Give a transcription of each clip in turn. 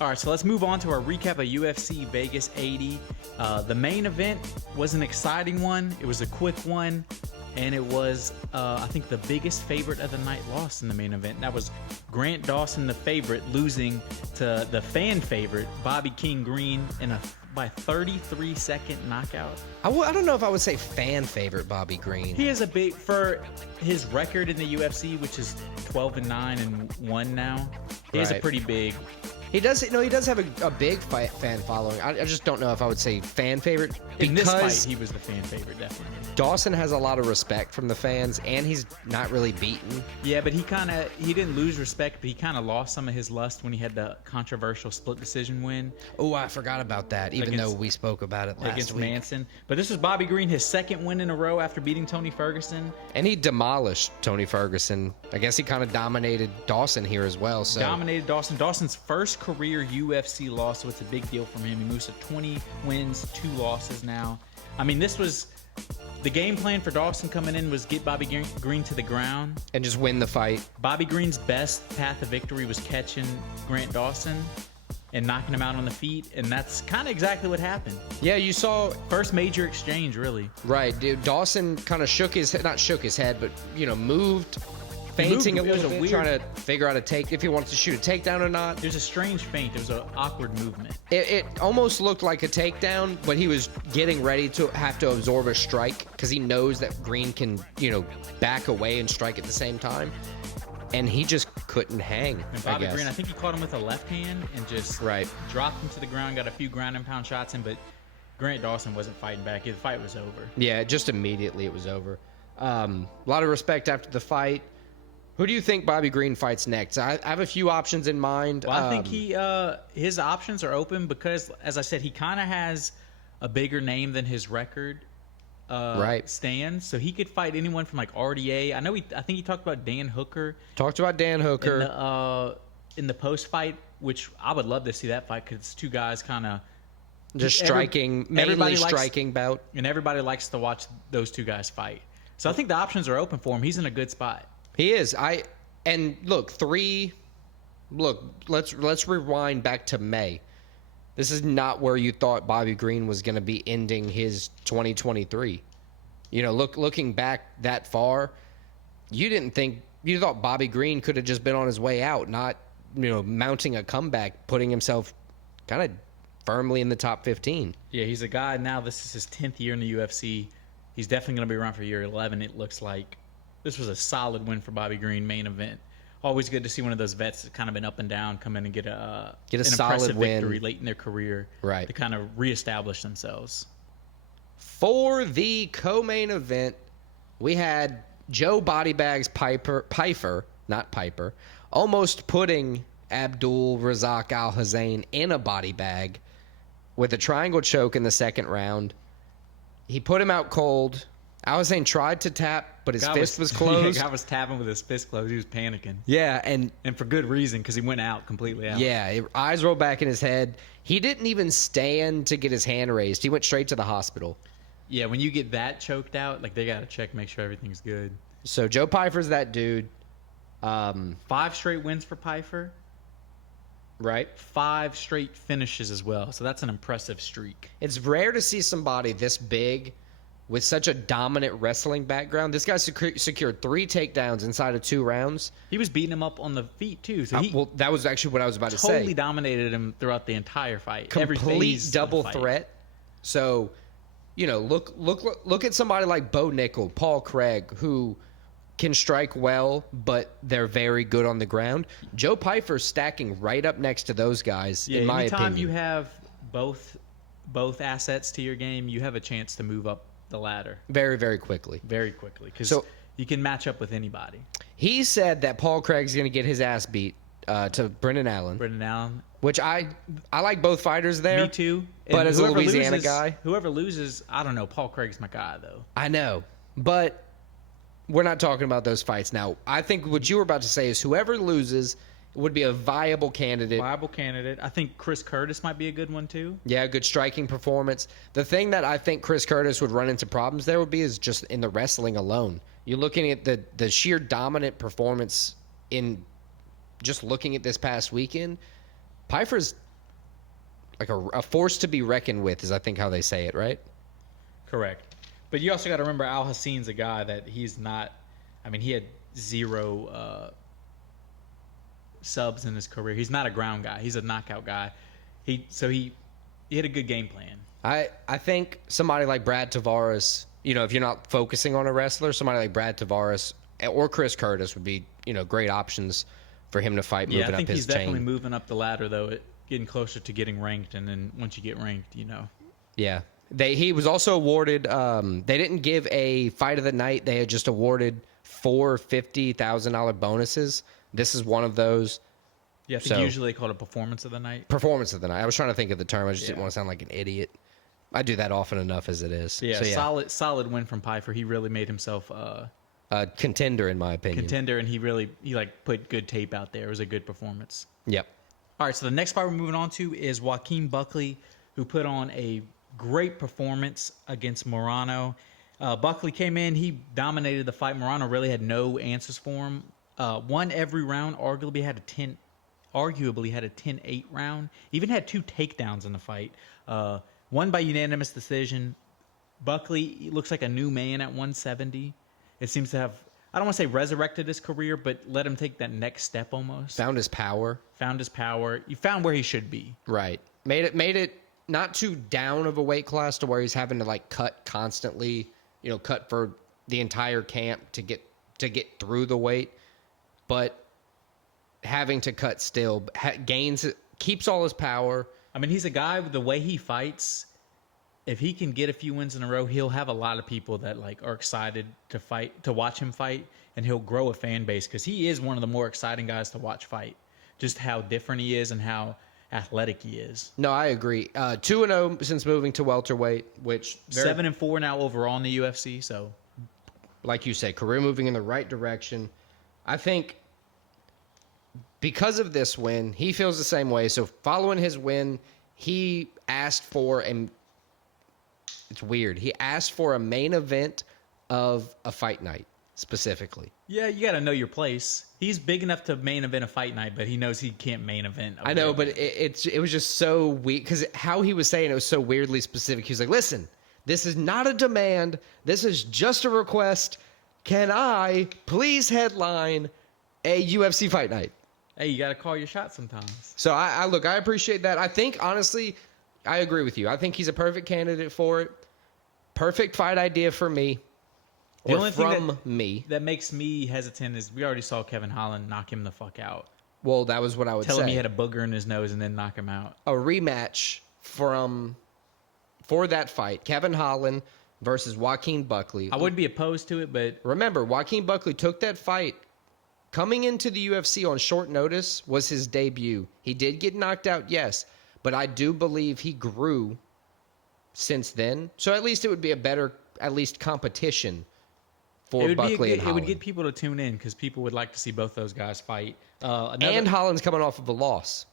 All right, so let's move on to our recap of UFC Vegas 80. The main event was an exciting one. It was a quick one, and it was, I think, the biggest favorite of the night lost in the main event. That was Grant Dawson, the favorite, losing to the fan favorite, Bobby King Green, by 33-second knockout. I don't know if I would say fan favorite Bobby Green. He is a big, for his record in the UFC, which is 12-9-1 now. He has a pretty big. He does have a big fan following. I just don't know if I would say fan favorite. In this fight, he was the fan favorite, definitely. Dawson has a lot of respect from the fans, and he's not really beaten. Yeah, but he didn't lose respect, but he kind of lost some of his lust when he had the controversial split decision win. Oh, I forgot about that, even though we spoke about it last week. Against Manson. But this was Bobby Green, his second win in a row after beating Tony Ferguson. And he demolished Tony Ferguson. I guess he kind of dominated Dawson here as well. So dominated Dawson. Dawson's first career UFC loss, so it's a big deal from him. He moves to 20 wins, 2 losses now. I mean, this was the game plan for Dawson coming in was get Bobby Green to the ground and just win the fight. Bobby Green's best path to victory was catching Grant Dawson and knocking him out on the feet, and that's kind of exactly what happened. Yeah, you saw first major exchange, really. Right, dude. Dawson kind of not shook his head, but moved. Feinting a little bit, trying to figure out if he wanted to shoot a takedown or not. There's a strange feint. It was an awkward movement. It almost looked like a takedown, but he was getting ready to have to absorb a strike because he knows that Green can, back away and strike at the same time. And he just couldn't hang. And Bobby Green, I think he caught him with a left hand and just dropped him to the ground, got a few ground and pound shots in, but Grant Dawson wasn't fighting back. The fight was over. Yeah, just immediately it was over. A lot of respect after the fight. Who do you think Bobby Green fights next? I have a few options in mind. Well, I think his options are open because, as I said, he kind of has a bigger name than his record stands. So he could fight anyone from like RDA. I think he talked about Dan Hooker. Talked about Dan Hooker in the post fight, which I would love to see that fight because it's two guys kind of just striking, mainly striking bout, and everybody likes to watch those two guys fight. So I think the options are open for him. He's in a good spot. He is. Let's rewind back to May. This is not where you thought Bobby Green was going to be ending his 2023. Looking back that far, you thought Bobby Green could have just been on his way out, not, mounting a comeback, putting himself kind of firmly in the top 15. Yeah, he's a guy now. This is his 10th year in the UFC. He's definitely going to be around for year 11, it looks like. This was a solid win for Bobby Green, main event. Always good to see one of those vets that's kind of been up and down come in and get an solid impressive win. Victory late in their career to kind of reestablish themselves. For the co-main event, we had Joe Bodybags Pyfer, not Piper, almost putting Abdul Razak Alhazain in a body bag with a triangle choke in the second round. He put him out cold. Alhazain tried to tap, but his fist was closed. Yeah, guy was tapping with his fist closed. He was panicking. Yeah, and for good reason, because he went completely out. Yeah, eyes rolled back in his head. He didn't even stand to get his hand raised. He went straight to the hospital. Yeah, when you get that choked out, they got to check, make sure everything's good. So Joe Pyfer's that dude. 5 straight wins for Pyfer. Right. 5 straight finishes as well. So that's an impressive streak. It's rare to see somebody this big with such a dominant wrestling background. This guy secured 3 takedowns inside of 2 rounds. He was beating him up on the feet, too. So that was actually what I was about to say. Totally dominated him throughout the entire fight. Complete double threat. So, look at somebody like Bo Nickel, Paul Craig, who can strike well, but they're very good on the ground. Joe Pyfer's stacking right up next to those guys, in my opinion. Anytime you have both assets to your game, you have a chance to move up the ladder very, very quickly. Very quickly, because you can match up with anybody. He said that Paul Craig's going to get his ass beat to Brendan Allen. Which I like both fighters there. Me too. But as a Louisiana guy, whoever loses, I don't know. Paul Craig's my guy, though. I know, but we're not talking about those fights now. I think what you were about to say is whoever loses would be a viable candidate. I think Chris Curtis might be a good one, too. Yeah, good striking performance. The thing that I think Chris Curtis would run into problems there would be is just in the wrestling alone. You're looking at the sheer dominant performance in just looking at this past weekend. Pyfer's a force to be reckoned with is I think how they say it, right? Correct. But you also got to remember Al Hassan's a guy that he's not. I mean, he had 0 subs in his career. He's not a ground guy. He's a knockout guy. He had a good game plan. I think somebody like Brad Tavares, if you're not focusing on a wrestler, somebody like Brad Tavares or Chris Curtis would be, great options for him to fight moving up his chain. I think he's definitely moving up the ladder, though, getting closer to getting ranked, and then once you get ranked, Yeah. He was also awarded, they didn't give a fight of the night. They had just awarded 4 $50,000 bonuses. This is one of those. Yeah, I think usually they call it a performance of the night. Performance of the night. I was trying to think of the term. I just didn't want to sound like an idiot. I do that often enough as it is. Yeah, solid win from Pfeiffer. He really made himself a contender, in my opinion. And he put good tape out there. It was a good performance. Yep. All right, so the next fight we're moving on to is Joaquin Buckley, who put on a great performance against Morano. Buckley came in. He dominated the fight. Morano really had no answers for him. Won every round. Arguably had a 10-8 round. Even had 2 takedowns in the fight. Won by unanimous decision. Buckley looks like a new man at 170. It seems to have, I don't want to say resurrected his career, but let him take that next step almost. Found his power. He found where he should be. Right. Made it not too down of a weight class to where he's having to cut constantly, cut for the entire camp to get through the weight, but having to cut still keeps all his power. I mean, he's a guy with the way he fights. If he can get a few wins in a row, he'll have a lot of people that are excited to watch him fight, and he'll grow a fan base because he is one of the more exciting guys to watch fight. Just how different he is and how athletic he is. No, I agree. 2-0 since moving to welterweight, which 7-4 now overall in the UFC. So, like you say, career moving in the right direction. I think because of this win, he feels the same way. So following his win, he asked for it's weird. He asked for a main event of a fight night specifically. Yeah, you got to know your place. He's big enough to main event a fight night, but he knows he can't main event. I know, but it was just so weird because how he was saying it was so weirdly specific. He was like, listen, this is not a demand. This is just a request. Can I please headline a UFC fight night? Hey, you got to call your shot sometimes. So I appreciate that. I think, honestly, I agree with you. I think he's a perfect candidate for it. Perfect fight idea for me. The only thing that makes me hesitant is we already saw Kevin Holland knock him the fuck out. Well, that was what I would say. Tell him he had a booger in his nose and then knock him out. A rematch for that fight, Kevin Holland versus Joaquin Buckley. I wouldn't be opposed to it, but remember, Joaquin Buckley took that fight. Coming into the UFC on short notice was his debut. He did get knocked out, yes, but I do believe he grew since then. So at least it would be a better, at least, competition for Buckley and Holland. It would get people to tune in because people would like to see both those guys fight. And Holland's coming off of a loss.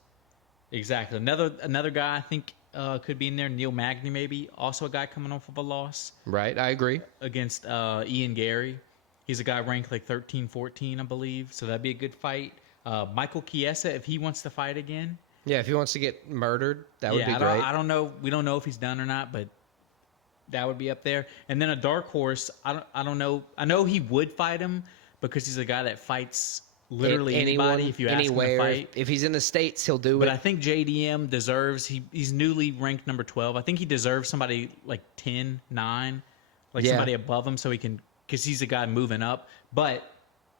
Exactly. Another guy I think could be in there, Neil Magny maybe, also a guy coming off of a loss. Right, I agree. Against Ian Gary. He's a guy ranked 13, 14, I believe. So that'd be a good fight. Michael Chiesa, if he wants to fight again. Yeah, if he wants to get murdered, that would be great. I don't know. We don't know if he's done or not, but that would be up there. And then a dark horse, I don't know. I know he would fight him because he's a guy that fights literally anybody if you ask him to fight. If he's in the States, he'll do it. But I think JDM deserves, he's newly ranked number 12. I think he deserves somebody 10, 9, somebody above him so he can, because he's a guy moving up. But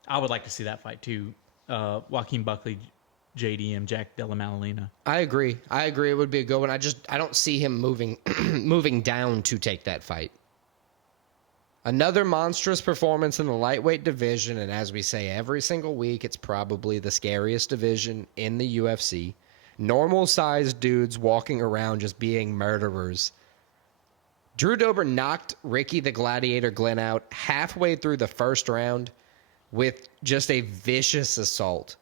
I would like to see that fight too. Joaquin Buckley, JDM, Jack Della Maddalena. I agree. It would be a good one. I don't see him moving down to take that fight. Another monstrous performance in the lightweight division, and as we say every single week, it's probably the scariest division in the UFC. Normal-sized dudes walking around just being murderers. Drew Dober knocked Ricky the Gladiator Glenn out halfway through the first round with just a vicious assault.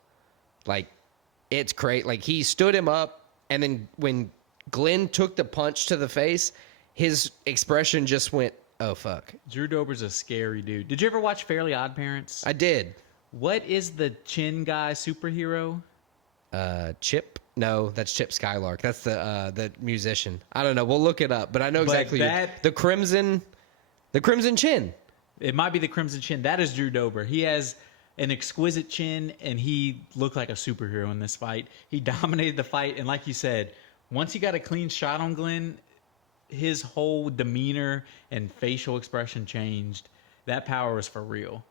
It's great. He stood him up, and then when Glenn took the punch to the face, his expression just went, oh, fuck. Drew Dober's a scary dude. Did you ever watch Fairly Odd Parents? I did. What is the chin guy superhero? Chip. No, that's Chip Skylark. That's the musician. I don't know. We'll look it up, but I know But exactly the Crimson Chin. It might be the Crimson Chin. That is Drew Dober. He has an exquisite chin, and he looked like a superhero in this fight. He dominated the fight, and like you said, once he got a clean shot on Glenn, his whole demeanor and facial expression changed. That power was for real.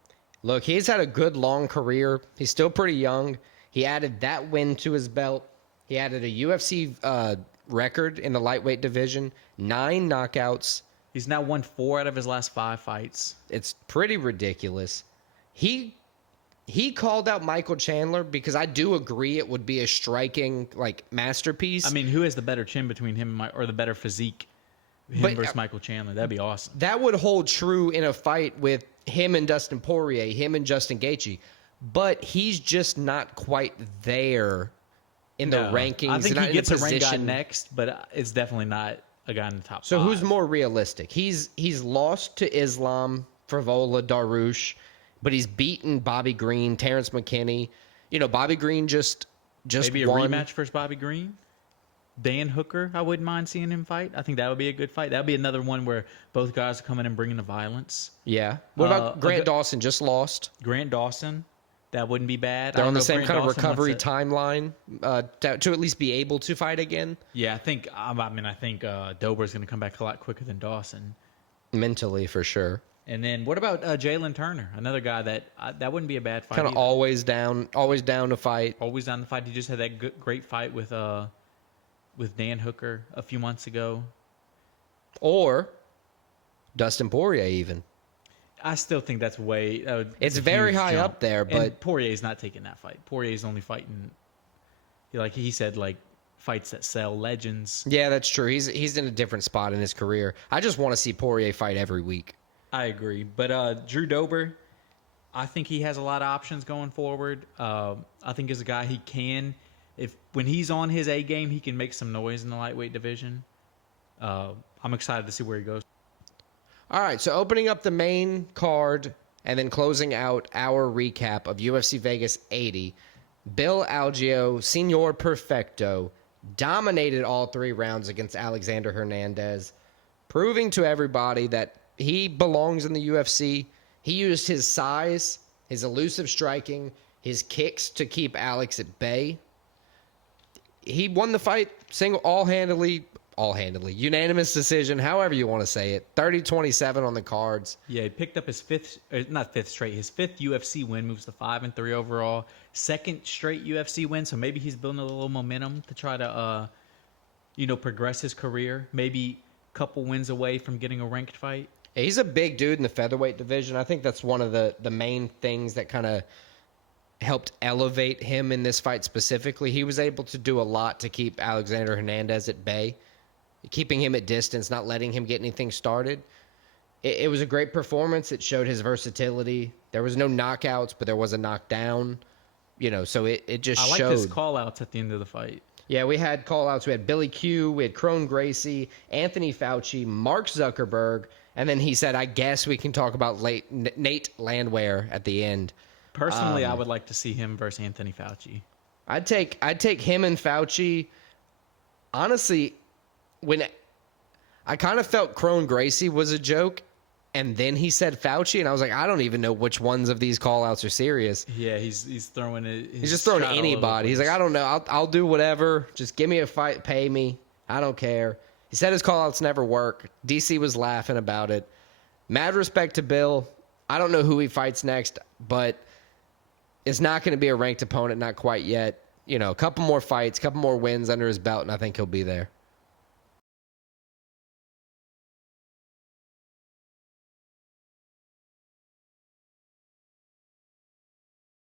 Look, he's had a good long career. He's still pretty young. He added that win to his belt. He added a UFC record in the lightweight division, 9 knockouts. He's now won 4 out of his last 5 fights. It's pretty ridiculous. He called out Michael Chandler because I do agree it would be a striking masterpiece. I mean, who has the better chin between him and or the better physique? Him versus Michael Chandler. That'd be awesome. That would hold true in a fight with him and Dustin Poirier, him and Justin Gaethje. But he's just not quite there in the rankings. I think not he gets in a rank guy position. next, but it's definitely not a guy in the top So 5. who's more realistic? He's lost to Islam, Frivola, Darush, but he's beaten Bobby Green, Terrence McKinney. You know, Bobby Green just maybe a won. rematch versus Bobby Green? Dan Hooker, I wouldn't mind seeing him fight. I think that would be a good fight. That would be another one where both guys are coming and bringing the violence. Yeah. What about Grant Dawson? Just lost. Grant Dawson, that wouldn't be bad. They're I on the don't know same if kind of Grant Dawson recovery wants to- timeline to at least be able to fight again. Yeah, I think Dober's going to come back a lot quicker than Dawson. Mentally, for sure. And then what about Jalen Turner, another guy that wouldn't be a bad fight. Kind of either. always down to fight. Always down the fight. He just had that great fight with Dan Hooker a few months ago. Or Dustin Poirier even. I still think that's way. It's a very huge high jump. up there, And but Poirier's not taking that fight. Poirier's only fighting, like he said, fights that sell, legends. yeah, that's true. He's in a different spot in his career. I just want to see Poirier fight every week. I agree, but Drew Dober, I think he has a lot of options going forward. I think as a guy, he can, when he's on his A game, he can make some noise in the lightweight division. I'm excited to see where he goes. All right, so opening up the main card and then closing out our recap of UFC Vegas 80, Bill Algeo, Senor Perfecto, dominated all 3 rounds against Alexander Hernandez, proving to everybody that he belongs in the UFC. He used his size, his elusive striking, his kicks to keep Alex at bay. He won the fight unanimous decision, however you want to say it. 30-27 on the cards. Yeah, he picked up his his fifth UFC win, moves to 5-3 overall. Second straight UFC win, so maybe he's building a little momentum to try to, progress his career. Maybe a couple wins away from getting a ranked fight. Yeah, he's a big dude in the featherweight division. I think that's one of the main things that kind of helped elevate him in this fight specifically. He was able to do a lot to keep Alexander Hernandez at bay, keeping him at distance, not letting him get anything started. It was a great performance. It showed his versatility. There was no knockouts, but there was a knockdown. So it just showed. I like his call-outs at the end of the fight. Yeah, we had call-outs. We had Billy Q, we had Crone Gracie, Anthony Fauci, Mark Zuckerberg, and then he said, I guess we can talk about Nate Landwehr at the end. Personally, I would like to see him versus Anthony Fauci. I'd take him and Fauci. Honestly, when I kind of felt Crone Gracie was a joke, and then he said Fauci, and I was like, I don't even know which ones of these call-outs are serious. Yeah, he's throwing it. He's just throwing anybody. He's like, I don't know. I'll do whatever. Just give me a fight. Pay me. I don't care. He said his call-outs never work. DC was laughing about it. Mad respect to Bill. I don't know who he fights next, but it's not going to be a ranked opponent, not quite yet. A couple more fights, couple more wins under his belt, and I think he'll be there.